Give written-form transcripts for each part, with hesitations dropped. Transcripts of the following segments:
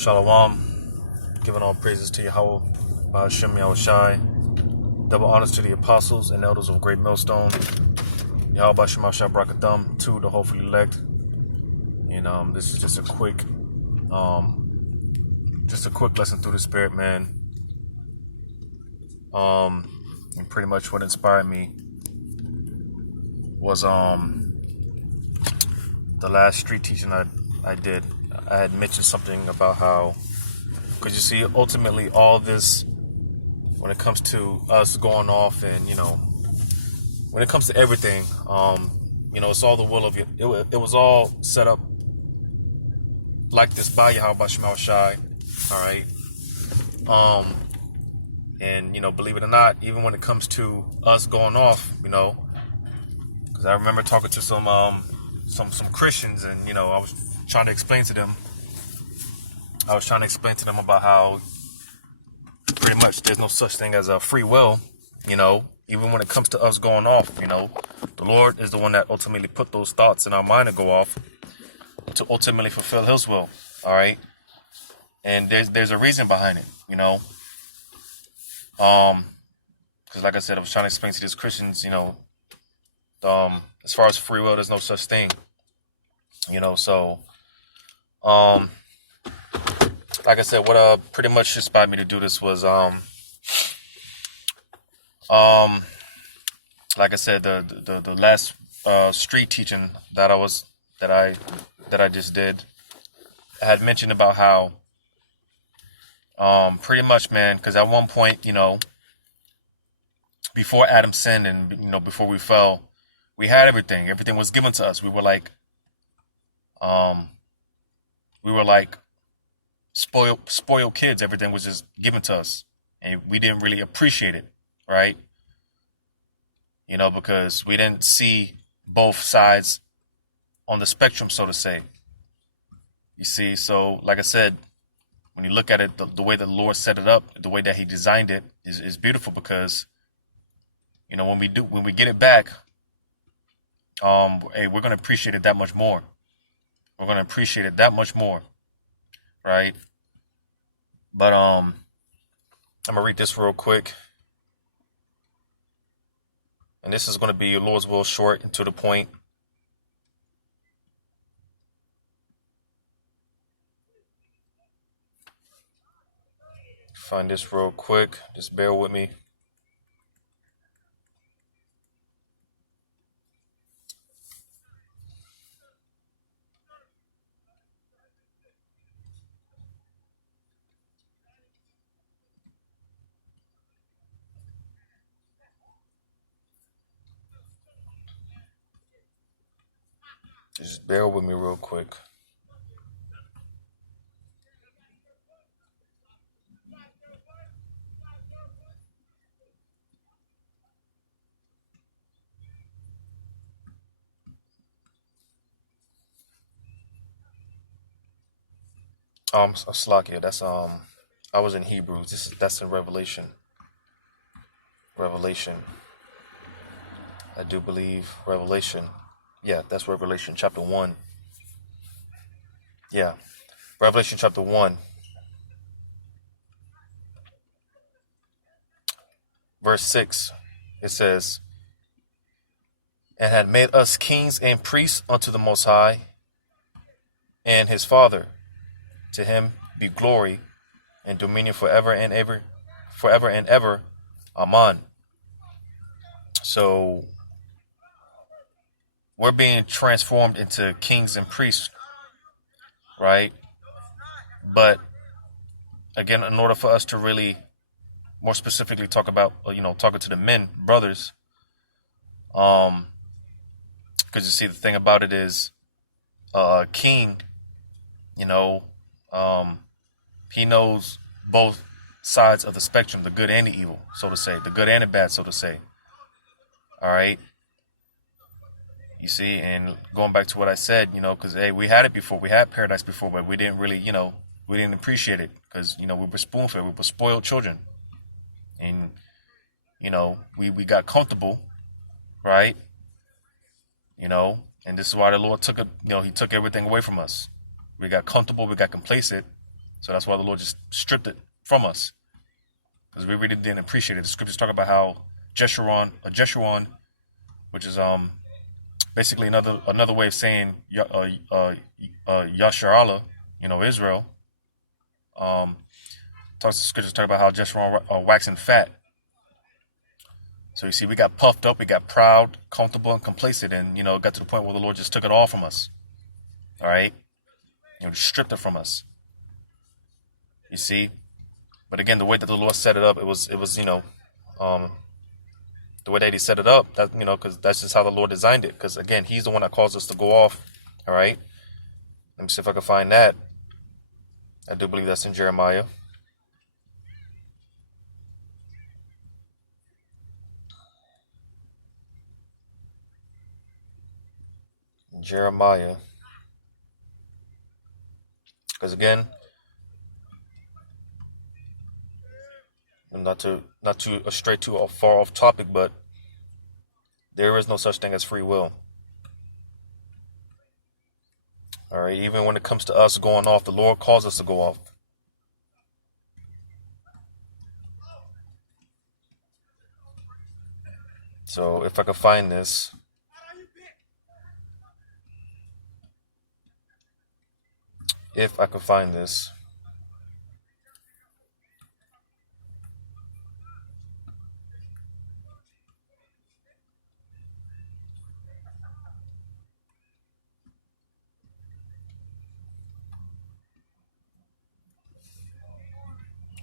Shalom, giving all praises to Yahweh, Ba'ashem Yahushai, double honors to the apostles and elders of Great Millstone, Yahweh Ba'ashem Yahushai Brakathum, to the hopefully elect. And this is just a quick lesson through the Spirit, man. And pretty much what inspired me was the last street teaching I did. I had mentioned something about how, because you see, ultimately all this, when it comes to us going off and, when it comes to everything, it's all the will of it. It was all set up like this by Yahweh Ba'ashem Yahushai, all right? And, believe it or not, even when it comes to us going off, because I remember talking to some Christians, and, I was trying to explain to them about how pretty much there's no such thing as a free will, even when it comes to us going off, the Lord is the one that ultimately put those thoughts in our mind to go off to ultimately fulfill His will, all right? And there's a reason behind it, because like I said, I was trying to explain to these Christians, as far as free will, there's no such thing, so like I said, what pretty much inspired me to do this was like I said, the last street teaching that I just did, I had mentioned about how pretty much, man, because at one point, before Adam sinned and before we fell, we had everything was given to us. We were like spoiled kids. Everything was just given to us, and we didn't really appreciate it, right? Because we didn't see both sides on the spectrum, so to say. You see, so like I said, when you look at it, the way that the Lord set it up, the way that He designed it is beautiful, because when we get it back, hey, we're gonna appreciate it that much more. We're gonna appreciate it that much more, right? But I'm gonna read this real quick, and this is gonna be your Lord's will, short and to the point. Find this real quick. Just bear with me. Just bear with me real quick. Slakia, that's I was in Hebrews. That's in Revelation. I do believe Revelation. Yeah, that's Revelation chapter 1. Yeah. Revelation chapter 1. Verse 6. It says, "And had made us kings and priests unto the Most High, and His Father. To Him be glory and dominion forever and ever. Amen." So we're being transformed into kings and priests, right? But again, in order for us to really more specifically talk about, talking to the men, brothers, because you see, the thing about it is, a king, he knows both sides of the spectrum, the good and the evil, so to say, the good and the bad, so to say. All right. You see, and going back to what I said, because, hey, we had it before. We had paradise before, but we didn't really, we didn't appreciate it, because, we were spoon-fed. We were spoiled children. And, we got comfortable, right? And this is why the Lord took it, He took everything away from us. We got comfortable, we got complacent, So that's why the Lord just stripped it from us, because we really didn't appreciate it. The scriptures talk about how Jeshurun, which is basically another way of saying Yasharallah, Israel. Scriptures talk about how Jeshurun waxing fat. So you see, we got puffed up, we got proud, comfortable, and complacent, and it got to the point where the Lord just took it all from us. All right, stripped it from us. You see, but again, the way that the Lord set it up, it was the way that He set it up, that because that's just how the Lord designed it. Because again, He's the one that caused us to go off. All right, let me see if I can find that. I do believe that's in Jeremiah. Jeremiah, because again, not to stray too far off topic, but there is no such thing as free will. All right, even when it comes to us going off, the Lord calls us to go off. So if I could find this. If I could find this.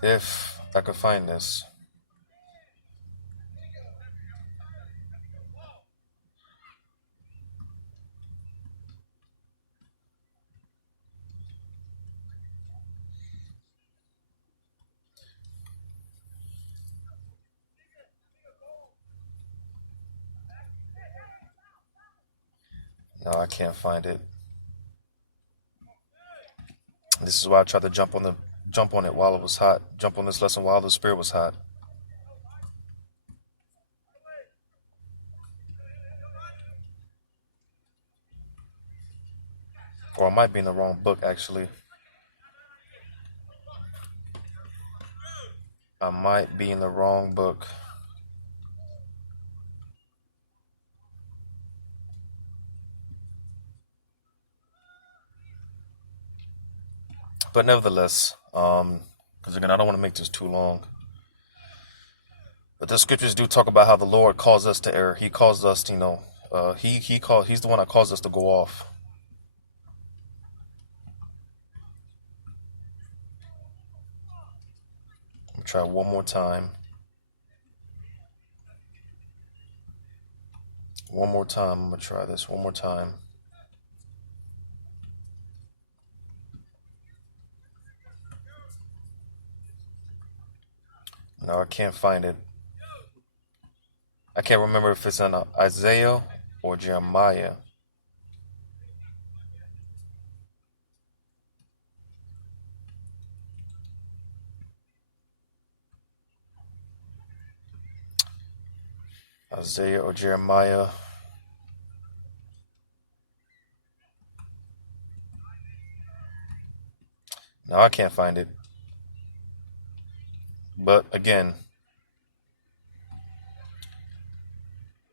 If I could find this. No, I can't find it. This is why I tried to jump on it while it was hot. Jump on this lesson while the spirit was hot. Or I might be in the wrong book, actually. I might be in the wrong book. But nevertheless, because again, I don't want to make this too long. But the scriptures do talk about how the Lord calls us to err. He calls us, He's the one that calls us to go off. Let me try one more time. One more time. I'm gonna try this one more time. No, I can't find it. I can't remember if it's in Isaiah or Jeremiah. Isaiah or Jeremiah. No, I can't find it. But again,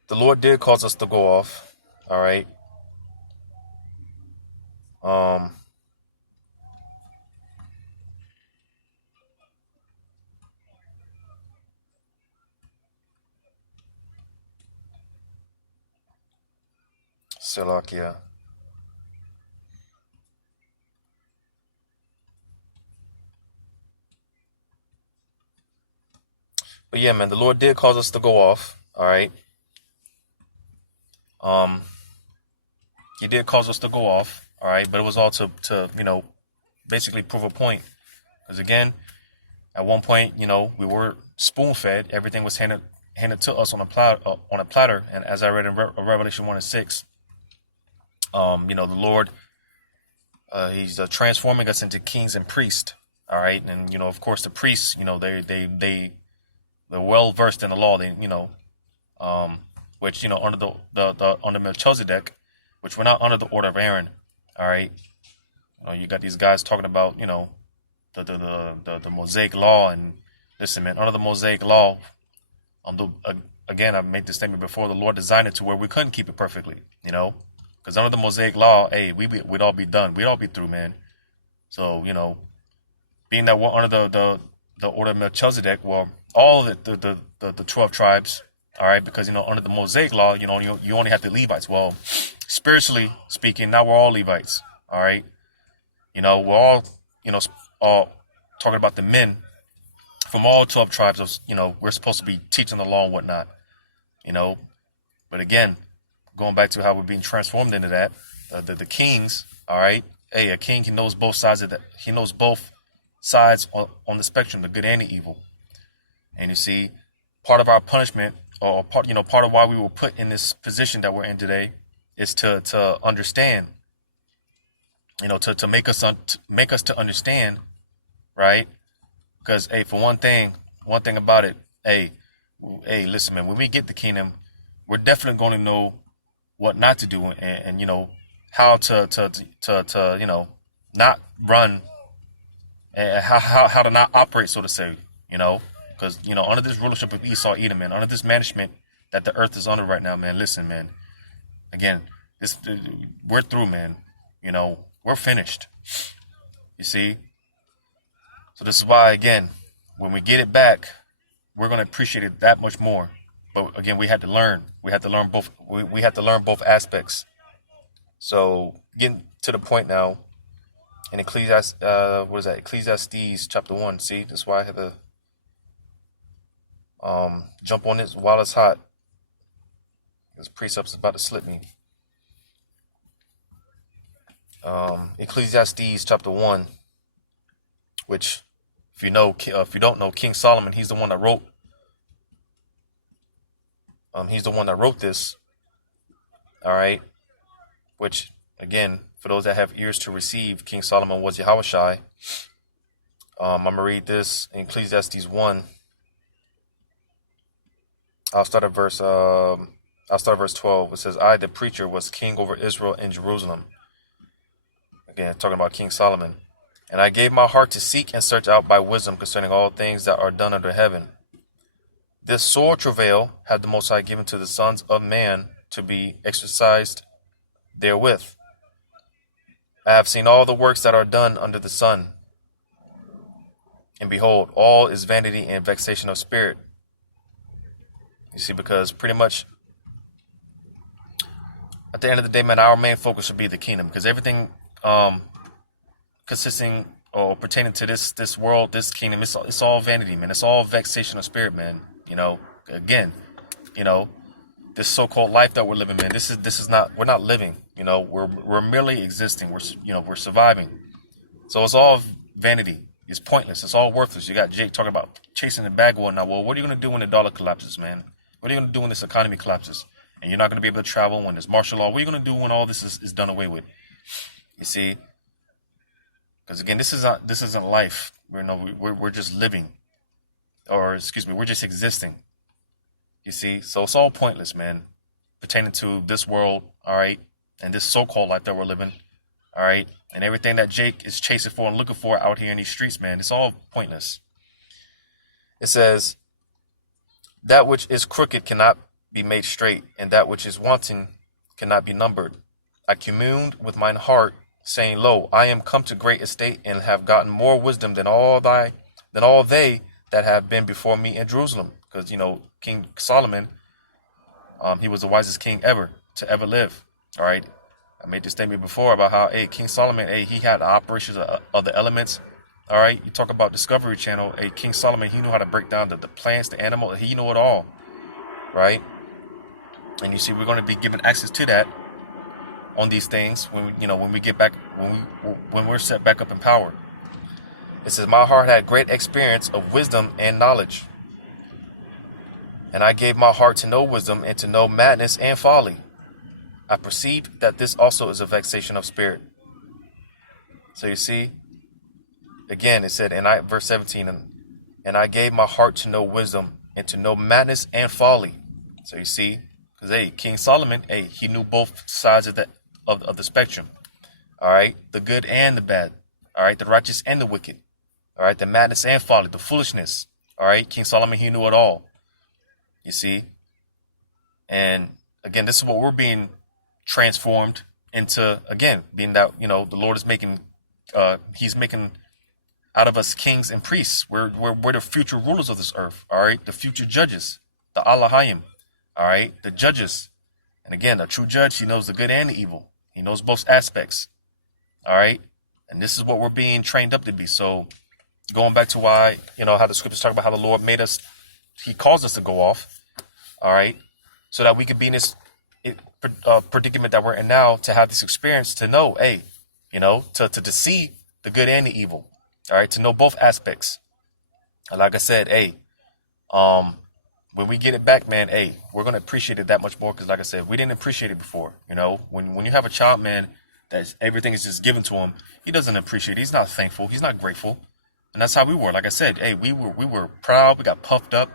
the Lord did cause us to go off. All right. Salakia. But yeah, man, the Lord did cause us to go off. All right. He did cause us to go off. All right, but it was all to basically prove a point. Because again, at one point, we were spoon-fed. Everything was handed to us on a platter. And as I read in Revelation 1:6, the Lord, He's transforming us into kings and priests. All right, and of course, the priests, they're well versed in the law. Which under the under Melchizedek, which we're not under the order of Aaron. All right, you got these guys talking about the Mosaic law. And listen, man, under the Mosaic law, again, I've made this statement before, the Lord designed it to where we couldn't keep it perfectly, you know, because under the Mosaic law, hey, we'd all be done. We'd all be through, man. So, you know, being that we're under the order of Melchizedek, well, all of the 12 tribes, all right, because, you know, under the Mosaic law, you know, you only have the Levites. Well, spiritually speaking, now we're all Levites, all right? You know, we're all, you know, all talking about the men from all 12 tribes of, you know, we're supposed to be teaching the law and whatnot, you know. But again, going back to how we're being transformed into that, the kings, all right? Hey, a king, he knows both sides of that. He knows both sides on the spectrum, the good and the evil. And you see, part of our punishment, or part of why we were put in this position that we're in today, is to understand, you know, to make us to understand, right? Because hey, for one thing about it, hey, listen, man, when we get the kingdom, we're definitely going to know what not to do, and you know, how to you know, not run, and how to not operate, so to say, you know. Because, you know, under this rulership of Esau, Edom, man, under this management that the earth is under right now, man, listen, man, again, we're through, man. You know, we're finished. You see? So this is why, again, when we get it back, we're going to appreciate it that much more. But again, we had to learn. We had to learn both. We had to learn both aspects. So getting to the point now, in Ecclesiastes, what is that? Ecclesiastes chapter 1. See, that's why I had to jump on this while it's hot. This precept's about to slip me. Ecclesiastes chapter 1, which, if you don't know, King Solomon, he's the one that wrote. He's the one that wrote this. All right. Which, again, for those that have ears to receive, King Solomon was Yawakal. I'm gonna read this in Ecclesiastes 1. I'll start at verse 12. It says, I, the preacher, was king over Israel and Jerusalem. Again, talking about King Solomon. And I gave my heart to seek and search out by wisdom concerning all things that are done under heaven. This sore travail had the Most High given to the sons of man to be exercised therewith. I have seen all the works that are done under the sun. And behold, all is vanity and vexation of spirit. You see, because pretty much at the end of the day, man, our main focus should be the kingdom, because everything consisting or pertaining to this world, this kingdom, it's all vanity, man. It's all vexation of spirit, man. You know, again, you know, this so-called life that we're living, man. This is not, we're not living. You know, we're merely existing. We're surviving. So it's all vanity. It's pointless. It's all worthless. You got Jake talking about chasing the bag one now. Well, what are you gonna do when the dollar collapses, man? What are you going to do when this economy collapses? And you're not going to be able to travel when there's martial law. What are you going to do when all this is done away with? You see? Because again, this isn't life. We're just living. Or, excuse me, we're just existing. You see? So it's all pointless, man. Pertaining to this world, all right? And this so-called life that we're living, all right? And everything that Jake is chasing for and looking for out here in these streets, man, it's all pointless. It says, that which is crooked cannot be made straight, and that which is wanting cannot be numbered. I communed with mine heart, saying, Lo, I am come to great estate, and have gotten more wisdom than all they that have been before me in Jerusalem. Because, you know, King Solomon, he was the wisest king ever to ever live. All right. I made this statement before about how, hey, King Solomon, hey, he had the operations of the elements. All right, you talk about Discovery Channel. Hey, King Solomon, he knew how to break down the plants, the animal. He knew it all, right? And you see, we're going to be given access to that on these things when we get back, when we're set back up in power. It says, my heart had great experience of wisdom and knowledge, and I gave my heart to know wisdom and to know madness and folly. I perceived that this also is a vexation of spirit. So you see. Again, it said, verse 17, and I gave my heart to know wisdom and to know madness and folly. So you see, because hey, King Solomon, hey, he knew both sides of the spectrum. All right, the good and the bad. All right, the righteous and the wicked. All right, the madness and folly, the foolishness. All right, King Solomon, he knew it all. You see, and again, this is what we're being transformed into. Again, being that the Lord is making, He's making out of us kings and priests. We're the future rulers of this earth. All right, the future judges, the Allahayim. All right, the judges. And again, a true judge, he knows the good and the evil. He knows both aspects. All right, and this is what we're being trained up to be. So, going back to why how the scriptures talk about how the Lord made us, He caused us to go off. All right, so that we could be in this predicament that we're in now, to have this experience, to know, hey, to see the good and the evil. All right, to know both aspects. And like I said, hey, when we get it back, man, hey, we're gonna appreciate it that much more. Because like I said, we didn't appreciate it before. When you have a child, man, that everything is just given to him, he doesn't appreciate it. He's not thankful. He's not grateful. And that's how we were. Like I said, hey, we were proud. We got puffed up.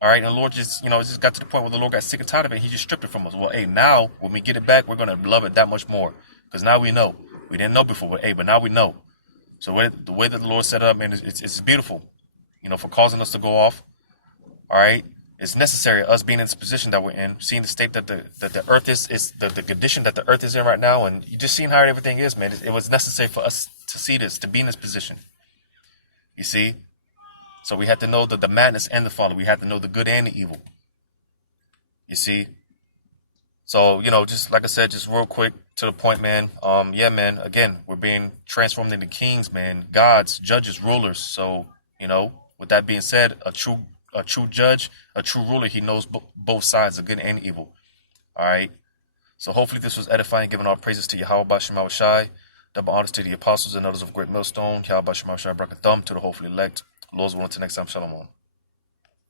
All right, and the Lord just, it just got to the point where the Lord got sick and tired of it. He just stripped it from us. Well, hey, now when we get it back, we're gonna love it that much more, because now we know. We didn't know before, but hey, but now we know. So the way that the Lord set it up, man, it's beautiful. For causing us to go off. All right, it's necessary, us being in this position that we're in, seeing the state that the earth is the condition that the earth is in right now, and you just seeing how everything is, man. It was necessary for us to see this, to be in this position. You see. So we had to know the madness and the folly. We had to know the good and the evil. You see? So, just like I said, just real quick to the point, man. Yeah, man, again, we're being transformed into kings, man, gods, judges, rulers. So, with that being said, a true judge, a true ruler, he knows both sides, the good and evil. All right? So hopefully this was edifying, giving all praises to Yahweh Bashim Shai, double honors to the apostles and others of great millstone, Yahweh Bashim Shai, Brakathum, to the hopefully elect. Lord's willing, until next time, shalom.